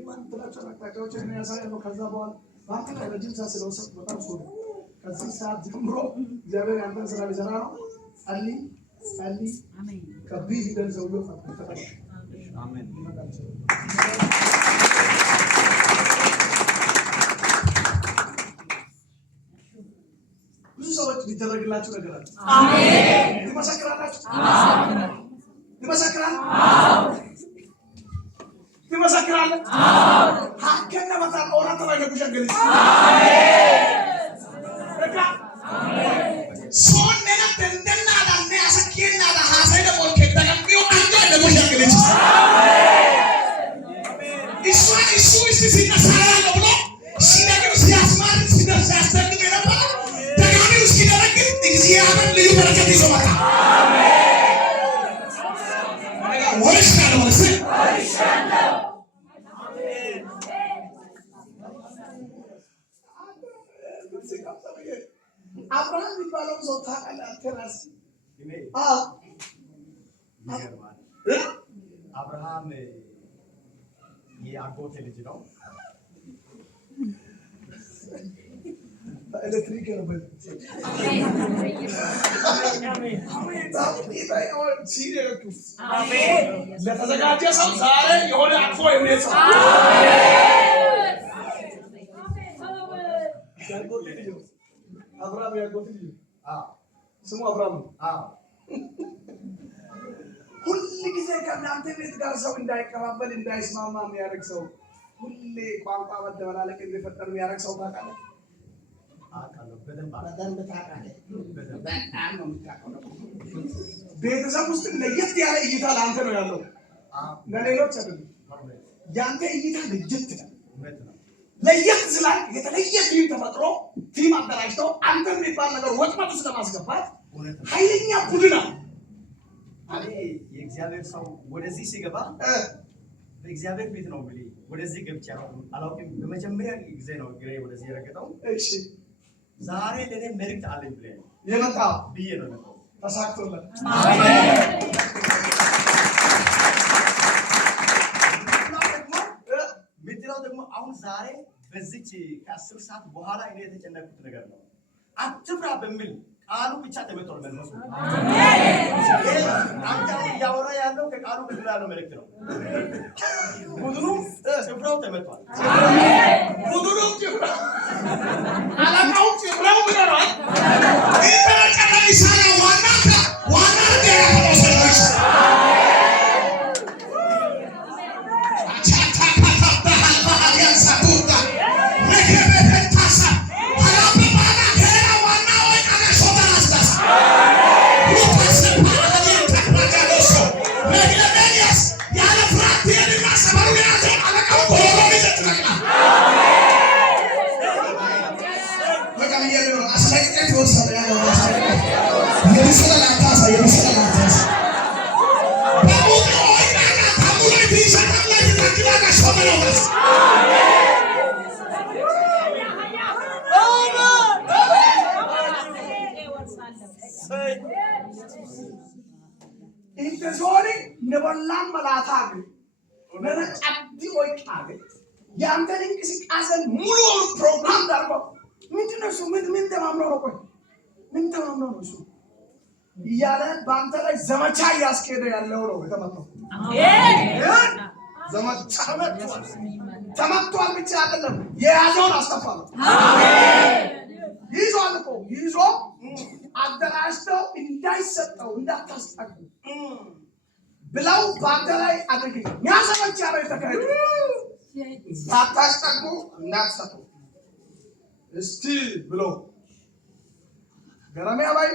ማን ብላችሁ አቅጣጫዎችን የሚያሳየው። ከዛ በኋላ ባንተ ላይ ረጅም ሰዓት ስለወሰድኩ በጣም ሶሪ። ከዚህ ሰዓት ጀምሮ እግዚአብሔር ያንተን ስራ ሊሰራ ነው። ጸልይ አሜን። ከቢ ፊደል ሰውዬው ፈተሽ አሜን። ብዙ ሰዎች ቢደረግላችሁ ነገር አለ። አሜን። ትመሰክራላችሁ። አሜን። ትመሰክራለህ? አዎ። ትመሰክራለህ? አዎ። ሀከነ መጣ ኦራታ ላይ ጉሸንገልሽ አሜን። በቃ አሜን። ሶነና ተንደና ዳነ አሰኪና ዳ ሀሰደ ሞልከ ተቀምዮ አንተ ለጉሸንገልሽ አሜን። እሱ ሲነሳራ ነው ብሎ ሲነግር ሲያስማር ሲያስተምር ነበር። ተጋሚው ሲደረግ እግዚአብሔር ልዩ በረከት ይዞ መጣ። አሜን። ወርሽ አብርሃም የሚባለው ሰው ታውቃለህ? ተራስ አብርሃም የአጎቴ ልጅ ነው። ኤሌክትሪክ ነበር። ለተዘጋጀ ሰው ዛሬ የሆነ አቅፎ የሚሄድ ሰው አብርሃም ያጎት ልጅ ስሙ አብርሃም ነው። ሁል ጊዜ ከእናንተ ቤት ጋር ሰው እንዳይቀባበል እንዳይስማማ የሚያደርግ ሰው ሁሌ ቋንቋ መደበላለቅ እንዲፈጠር የሚያደርግ ሰው ታውቃለህ? በደንብ ታውቃለህ። በጣም ነው የምታውቀው። ቤተሰብ ውስጥ ለየት ያለ እይታ ለአንተ ነው ያለው፣ ለሌሎች አይደለም። ያንተ እይታ ለየት ነው። ለየት ስላል የተለየ ቲም ተፈጥሮ ቲም አደራጅቶ አንተ የሚባል ነገር ወጥመድ ውስጥ ለማስገባት ኃይለኛ ቡድን ነው። የእግዚአብሔር ሰው ወደዚህ ሲገባ በእግዚአብሔር ቤት ነው እንግዲህ ወደዚህ ገብቼ አላውቅም። በመጀመሪያ ጊዜ ነው ግሬ ወደዚህ የረገጠው። እሺ ዛሬ ለኔ መልእክት አለኝ ብለህ የመጣ ብዬ ነው የመጣው። ተሳክቶለት ምንድነው ደግሞ አሁን ዛሬ በዚች ከ10 ሰዓት በኋላ እኔ የተጨነቁት ነገር ነው። አትፍራ በሚል ቃሉ ብቻ ተመቷል መንፈሱ። አንተ እያወራ ያለው ከቃሉ ጋር ያለው መልእክት ነው። ቡድኑ ስፍራው ተመቷል። ቡድኑ ስፍራው አላማው ስፍራው ብለዋል። ኢንተርኔት ይሰራ ዋና ያለው ሰዎች Intesori ne bollan malata abi. Ne abdi oykabe. Yanten እንቅስቃሴ ሙሉ ፕሮግራም ዳርጎ ምንድነው እሱ ምን ተማምኖ ነው ቆይ ምን ተማምኖ ነው እሱ እያለ በአንተ ላይ ዘመቻ እያስኬደ ያለው ነው የተመጣው። አሜን። ዘመቻ ተመቷል ብቻ አይደለም የያዘውን አስጠፋው። አሜን። ይዟል እኮ ይዞ አደራጅተው እንዳይሰጠው እንዳታስጠቁ ብለው በአንተ ላይ አድርግ የሚያዘመቻ ነው የተካሄደ። ባታስጠቁ እንዳትሰጡ እስቲ ብሎ ገረሚያ ባይ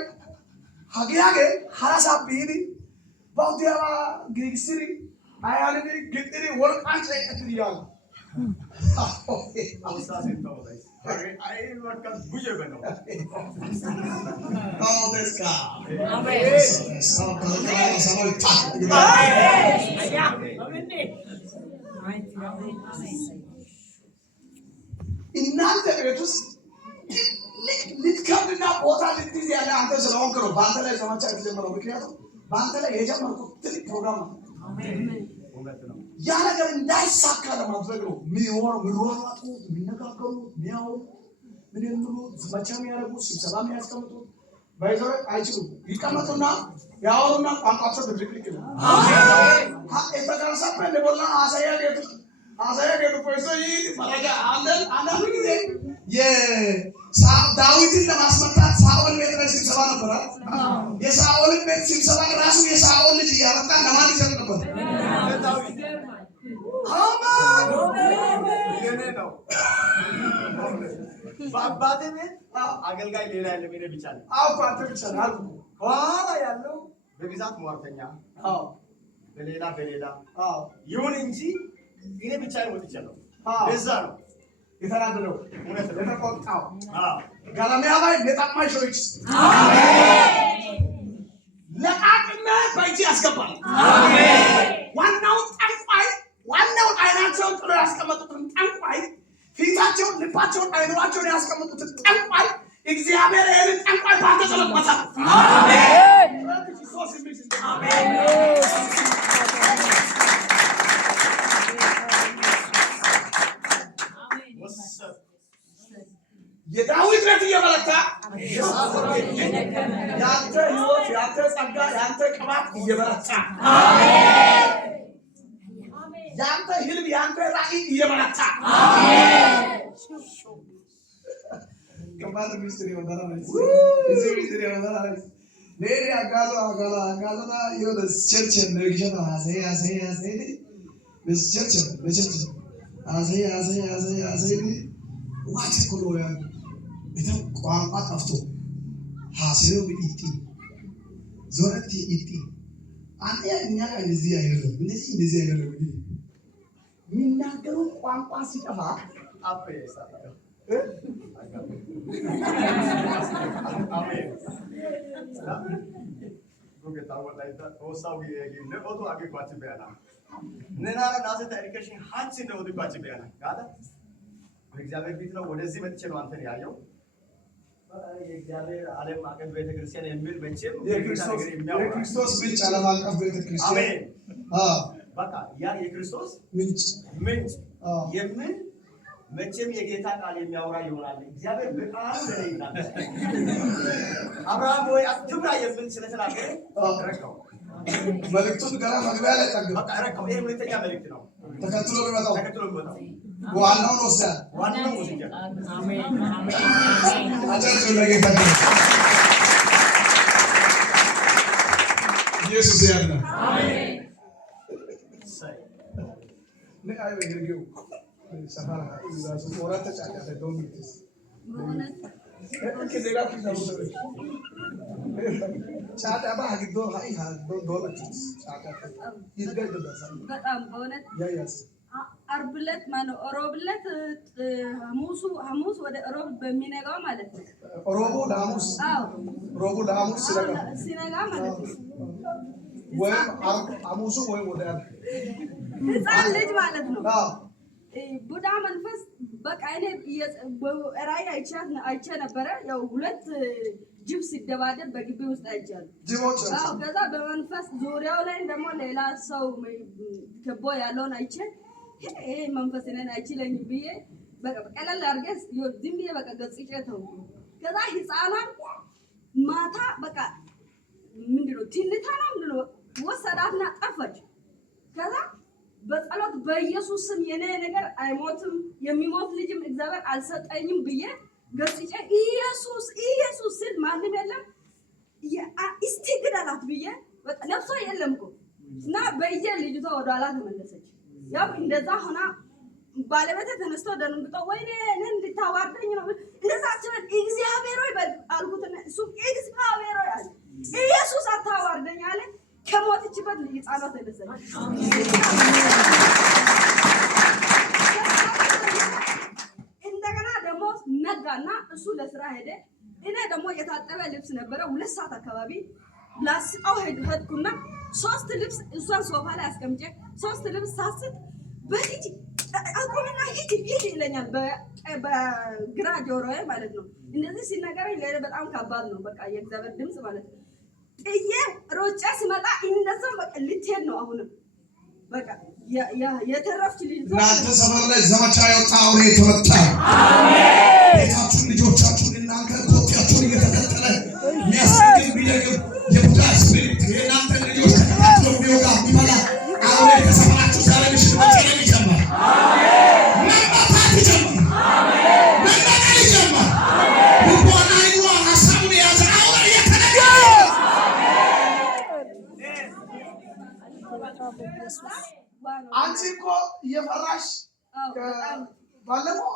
ሀገያገ ሀራሳቢኒ ባውዲያባ ግሪግስሪ አያልኒ ግጥሪ ወልቃን ጨይቀት ይያል አውሳስ እንተውላይ አይ ወርካስ ጉጀ በነው ታውደስካ አሜን እናንተ ቤት ውስጥ ልትከብድና ቦታ ልትይዝ ያለ አንተ ስለሆንክ ነው በአንተ ላይ ዘመቻ የተጀመረው። ምክንያቱም በአንተ ላይ የጀመርኩት ትልቅ ፕሮግራም ነው። ያ ነገር እንዳይሳካ ለማድረግ ነው የሚሯሯጡ የሚነጋገሩ የሚያወሩ ምን የሚሉት ዘመቻ የሚያደርጉት ስብሰባ የሚያስቀምጡት ባይዘው አይችሉም። ይቀመጡና ያወሩና ቋንቋቸው ድብልቅልቅ ነው። የተቀረሰበት እንደቦላ አሳያ ጌቱ ቆይሶ ይህ መረጃ አንዳንዱ ጊዜ ዳዊትን ለማስመታት ሳኦል ቤት ላይ ስብሰባ ነበራል። የሳኦልን ቤት ስብሰባ ራሱ የሳኦል ልጅ እያመጣ ለማን ይሰጥ ነበር? በአባቴ ቤት አገልጋይ ሌላ ያለ ምን ብቻ ነው? አባቴ ብቻ ነው አልኩ። ኋላ ያለው በብዛት ሟርተኛ በሌላ ይሁን እንጂ እኔ ብቻ ነው ወጥቻለሁ። በዛ ነው የተናደደው እውነት ለተቆጣው ጋላሚያ ላይ ለጣማሾች አሜን ለቃቅና በእጅ ያስገባል። አሜን ዋናው ጠንቋይ ዋናው አይናቸውን ጥሎ ያስቀመጡትን ጠንቋይ ፊታቸውን ልባቸውን አይኗቸውን ያስቀመጡትን ጠንቋይ እግዚአብሔር ይህንን ጠንቋይ ባንተ ጸሎት አሜን። የዳዊት ቤት እየበረታ ያንተ ሕይወት ያንተ ጸጋ ያንተ ቅባት እየበረታ ያንተ ህልም ያንተ ራዕይ እየበረታ ከባድ ሚስጥር ይወጣል ማለት ነው። እዚህ ሚስጥር ይወጣል ማለት ነው። ሌላ አጋሎና ይወደስ ቸርች እንደግሸና አሴ በቸርች አሴ ዋት ኮሎ ያ በጣም ቋንቋ ጠፍቶ ሀሲሮ ቢቲ ዞረቲ ኢቲ አንተ እኛ እንደዚህ አይደለም እንደዚህ አይደለም የሚናገሩ ቋንቋ ሲጠፋ አፈየሳ አሜን ሮጌታ ወላይታ ኦሳው ለኦቶ አገባች በያና ነናራ ናሰ ታሪከሽን ሀንቺ ነው ወድባች በያና ጋዳ እግዚአብሔር ፊት ነው ወደዚህ መጥቼ ነው አንተን ያየው የእግዚአብሔር ዓለም አቀፍ ቤተክርስቲያን የሚል መቼም የክርስቶስ ምንጭ ዓለም አቀፍ ቤተክርስቲያን አሜን በቃ ያ የክርስቶስ ምንጭ የሚል መቼም የጌታ ቃል የሚያወራ ይሆናል። እግዚአብሔር በቃል ይናገራል። አብርሃም ወይ አትብራ የሚል ስለተናገረ ረከው መልእክቱን ገና መግቢያ ላይ ጠግብ በቃ ረከው። ይሄ ሁለተኛ መልእክት ነው። ተከትሎ ቢመጣው ዋናውን ወስዳል። ዋናውን ወስጃል። አሜን አሜን። አጨብጭቡ ለጌታ ኢየሱስ ያድናል። አሜን። ሳይ ለአዩ ይርገው ሰፋራ ይዛሱ ወራተ ጫጫተ ዶሚትስ እከ ሌላ ፊታው ጫጫ ባግዶ ሃይ ዶሚትስ ጫጫተ ይገደዳሳ በጣም በእውነት ያያስ ዓርብ ዕለት ማነው ሮብ ዕለት ሐሙስ ወደ ሮብ በሚነጋው ማለት ነው። ሮቡ ለሐሙስ ሮቡ ለሐሙስ ሲነጋ ማለት ነው። ወይም ሐሙሱ ወይም ወደ ህፃን ልጅ ማለት ነው። ቡዳ መንፈስ በቃ እኔ ራእይ አይቼ ነበረ። ያው ሁለት ጅብ ሲደባደብ በግቢ ውስጥ አይቻለሁ። ጅቦች ከዛ በመንፈስ ዙሪያው ላይ ደግሞ ሌላ ሰው ከቦ ያለውን አይቼ ይሄ መንፈስ ነን አይችለኝም ብዬ በቃ ቀለል አድርጌ ዝም ብዬ በቃ ገጽጬ ተውኩ። ከዛ ህፃኗን ማታ በቃ ምንድነው ትንታ ነው ምንድነው ወሰዳትና ጠፋች። ከዛ በጸሎት በኢየሱስ ስም የኔ ነገር አይሞትም የሚሞት ልጅም እግዚአብሔር አልሰጠኝም ብዬ ገጽጬ ኢየሱስ ስል ማንም የለም እስቲ ግደላት ብዬ በቃ ነፍሷ የለም እኮ እና በእጄ ልጅቷ ወደ ኋላ ተመለሰች። ያው እንደዛ ሆና ባለቤቴ ተነስቶ ደንግጦ ወይኔ እኔን እንድታዋርደኝ ነው እንደዛ አትበል እግዚአብሔር ሆይ በል አልኩትና እሱ እግዚአብሔር ሆይ አለ ኢየሱስ አታዋርደኝ አለ። ከሞትችበት ህፃኗ ተነሳች። እንደገና ደግሞ ነጋና እሱ ለስራ ሄደ። እኔ ደግሞ የታጠበ ልብስ ነበረ 2 ሰዓት አካባቢ ላስቀው ሄድኩና 3 ልብስ እሷን ሶፋ ላይ አስቀምጬ 3 ልብስ ሳስጥ በልጅ አቆምና ሂድ ይለኛል በግራ ጆሮዬ ማለት ነው። እንደዚህ ሲነገረኝ ለኔ በጣም ከባድ ነው። በቃ የእግዚአብሔር ድምጽ ማለት ነው። ጥዬ ሮጬ ስመጣ እንደዛው በቃ ልትሄድ ነው። አሁንም በቃ የተረፍች ልጅ እናንተ ሰፈር ላይ ዘመቻ የወጣ አውሬ ተመታ። አሜን። ቤታችሁን ልጆቻችሁን እናንተ ኮፒያችሁን እየተከተለ የሚያስገኝ ቢደግም የቡዳ ስፒሪት የእናንተ ልጆች ተከታትሎ የሚወጋ የሚበላ አውሬ ከሰፈራችሁ ዛሬ ምሽት መጨረም ይጀምራል። አሜን። መማታት ይጀምራል። አሜን። መናቀል ይጀምራል። ልቦና ይዋ ሀሳቡን የያዘ አውሬ እየተነገረ አንቺ እኮ እየፈራሽ ባለፈው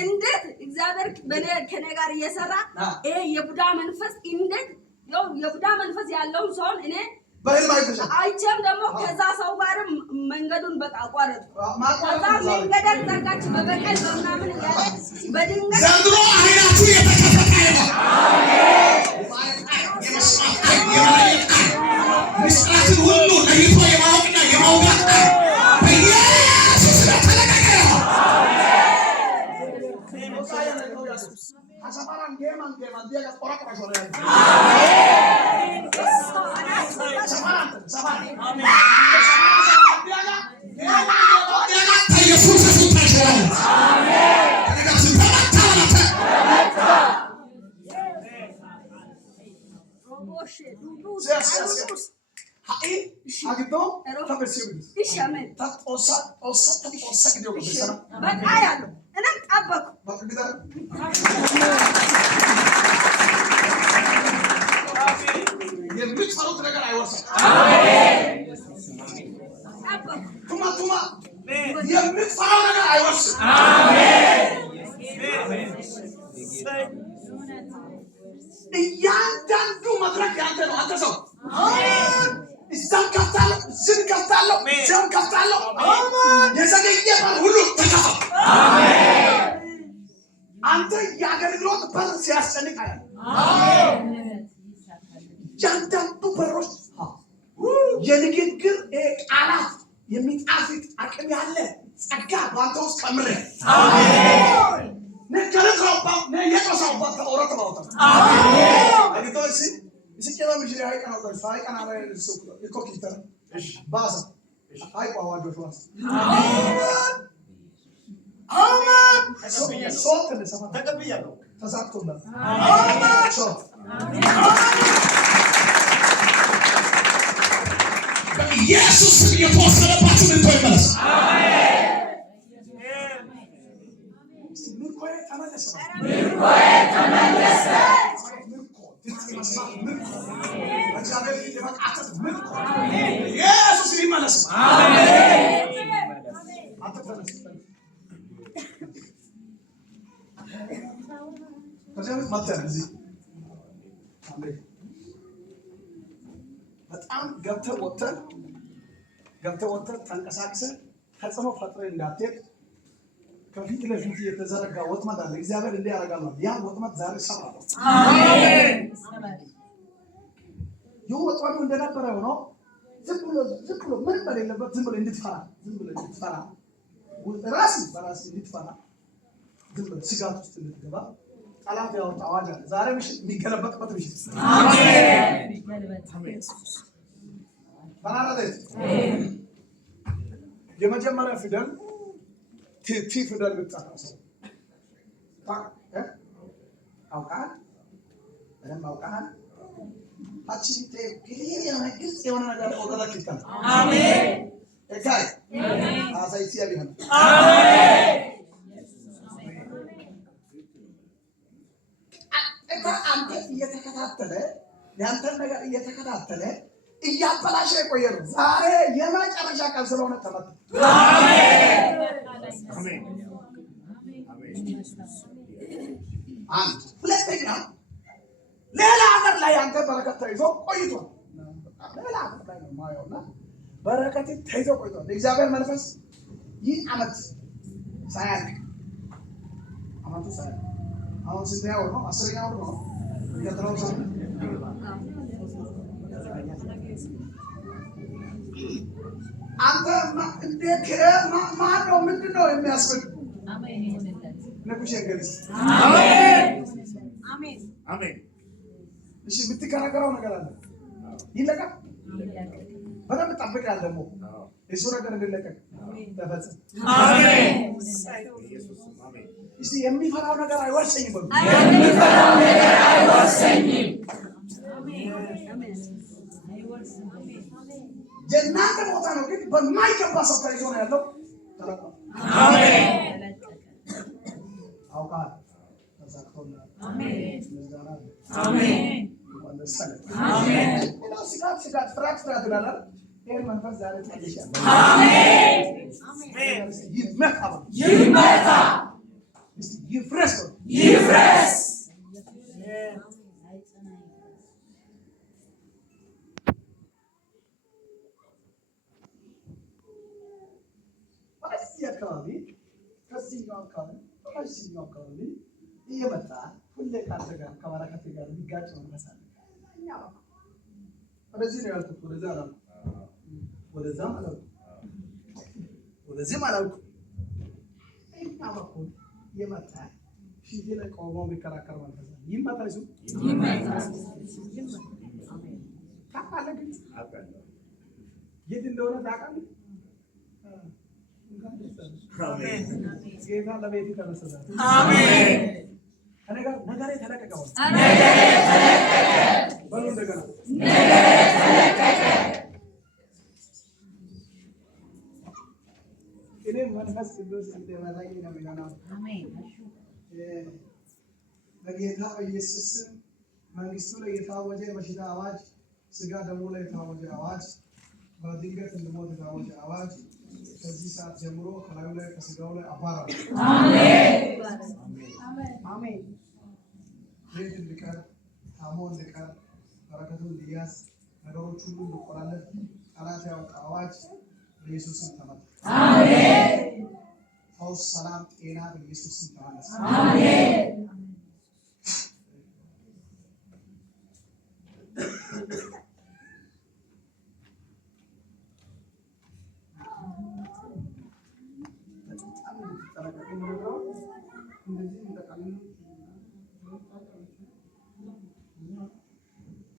እንዴት እግዚአብሔር ከኔ ጋር እየሰራ ይሄ የቡዳ መንፈስ እንዴት የቡዳ መንፈስ ያለውን ሰውን እኔ አይቼም ደግሞ ከዛ ሰው ጋርም መንገዱን በቃ አቋረጥኩ። ከዛ መንገደን ዘጋች በበቀል በምናምን እያለ በድንገት ዘንድሮ አይናችሁ የተከፈተ ነው። ምስጢራትን ሁሉ ለይቶ የማወቅና የማውጋት በኢየሱስ ተለቀቀ። አሰማራን ጌማን ዲያ ቆራ ቆራ ሾለ ሰማራን ሰማራን አሜን ኢየሱስ ተሽራል አሜን Hai, agito, tabersiyordunuz. İşamen. Tak olsa gidiyor bu sana. Ben ayarım. Enem abak. Bakın bir daha. Yemlik salut regal ayvarsa. Amin. Abak. Tuma. Yemlik salut regal ayvarsa. Amin. እያንዳንዱ መድረክ ያንተ ነው። አንተ ሰው እዛም ከፍታለሁ፣ ዝም ከፍታለሁ፣ ዝም ከፍታለሁ። የዘገየ በር ሁሉ ተከፈተ። አንተ የአገልግሎት በር ሲያስጨንቅ አያለሁ። እያንዳንዱ በሮች የንግግር ቃላት የሚጣፍጥ አቅም ያለ ጸጋ በአንተ ውስጥ ከምሬ ነገረሰውባ ነየቀሰውባ ተወረተ ባውታ አግቶሲ እስኪማ ምሽሪ አይቀና ወጣ ሳይቀና ላይ ልሱ ይኮኪተር እሺ ባሳ አይቋ ዋጆሽ አሜን ሶት ለሰማ ተቀበያለሁ ተሳክቶላል አሜን ሶት ኢየሱስ የተወሰነባችሁ ምን ተመለስ አሜን ተመለሰ ኢየሱስ ይመለስ አሜን በጣም ገብተህ ወጥተህ ተንቀሳቅሰህ ተጽዕኖ ፈጥረህ እንዳትሄድ ከፊት ለፊት የተዘረጋ ወጥመድ አለ። እግዚአብሔር እንዲህ ያደርጋል ማለት ያ ወጥመድ ዛሬ ሰብራለሁ። አሜን። ይኸው ወጥመዱ እንደነበረ ሆኖ ዝም ብሎ ምንም በሌለበት ዝም ብሎ እንድትፈራ በራስ እንድትፈራ ዝም ብሎ ስጋት ውስጥ እንድትገባ ጠላት ያወጣ አዋጅ አለ። ዛሬ ምሽት የሚገለበጥበት ምሽት። አሜን። ባናረደ የመጀመሪያ ፊደል ቲ ፊደል ብትጻፍ አውቃል በደንብ አውቃል። አቺ ክሊር የሆነ ግልጽ የሆነ ነገር ወገላክ ይታል። አሜን። እካይ አሳይሲያ ቢሆን አሜን። አንተ እየተከታተለ ያንተን ነገር እየተከታተለ እያበላሸ የቆየ ነው። ዛሬ የመጨረሻ ቀን ስለሆነ ተመታ። አሜን። አንድ ሁለተኛ ሌላ ሀገር ላይ አንተ በረከት ተይዞ ቆይቷል። ሌላ ሀገር ላይ ነው ማየውና በረከት ተይዞ ቆይቷል። የእግዚአብሔር መንፈስ ይህ ዓመት ሳያልቅ ዓመቱ ሳያልቅ አሁን ስንተኛ ወር ነው? 10ኛ ወር ነው። የሚቀጥለው ሳምንት አንተ እንዴት ማን ነው ምንድን ነው የሚያስብል ነኩሽ እንግዲህ አሜን። እሺ የምትከራከረው ነገር አለ ይለቀቅ። በደንብ ጠብቀሃል ደግሞ የሱ ነገር እንዲለቀቅ ተፈጽም። አሜን። እስቲ የሚፈራው ነገር አይወርሰኝም በሉ። የሚፈራው ነገር አይወርሰኝም። የእናንተ ቦታ ነው፣ ግን በማይገባ ሰው ተይዞ ነው ያለው። አሜን። አውቃል ተሳክቶልሃል። አሜን። አሜን። አሜን። ስጋት ፍርሃት ይላል። ይሄን መንፈስ ዛሬ ታይሻል። አሜን። ይመታ ይፍረስ። ከዚህኛው አካባቢ እየመጣ ሁሌ ካንተ ጋር ከበረከት ጋር የሚጋጭ መንፈስ አለ። ወደዚህ ነው ያልኩት፣ ወደዚህም አላልኩም። እኛ በኩል የመጣ ፊቴ ላይ ቆሞ የሚከራከር መንፈስ ነው። ይመታ ይሱ ታውቃለህ፣ ግን የት እንደሆነ ታውቃለህ። ጌታ ለቤት ተመሰለ። አሜን። ነገሬ ተለቀቀ። በሉ እንደገና እኔ መንፈስ ቅዱስ እንደመራኝ ነው የሚሆነው። አሜን። በጌታ በኢየሱስ ስም መንግስቱ ላይ የታወጀ በሽታ አዋጅ፣ ስጋ ደሙ ላይ የታወጀ አዋጅ፣ በድንገት እንድሞት የታወጀ አዋጅ ከዚህ ሰዓት ጀምሮ ከላዩ ላይ ከስጋው ላይ አባራለሁ። አሜን። አሜን። ቤት እንዲቀር፣ ታሞ እንዲቀር፣ በረከቱ እንዲያዝ፣ ነገሮች ሁሉ እንዲቆላለፍ ጠላት ያወጣ አዋጅ በኢየሱስ ስም ተመታ። አሜን። ፈውስ፣ ሰላም፣ ጤና በኢየሱስ ስም ተመለሰ። አሜን። እንደዚህ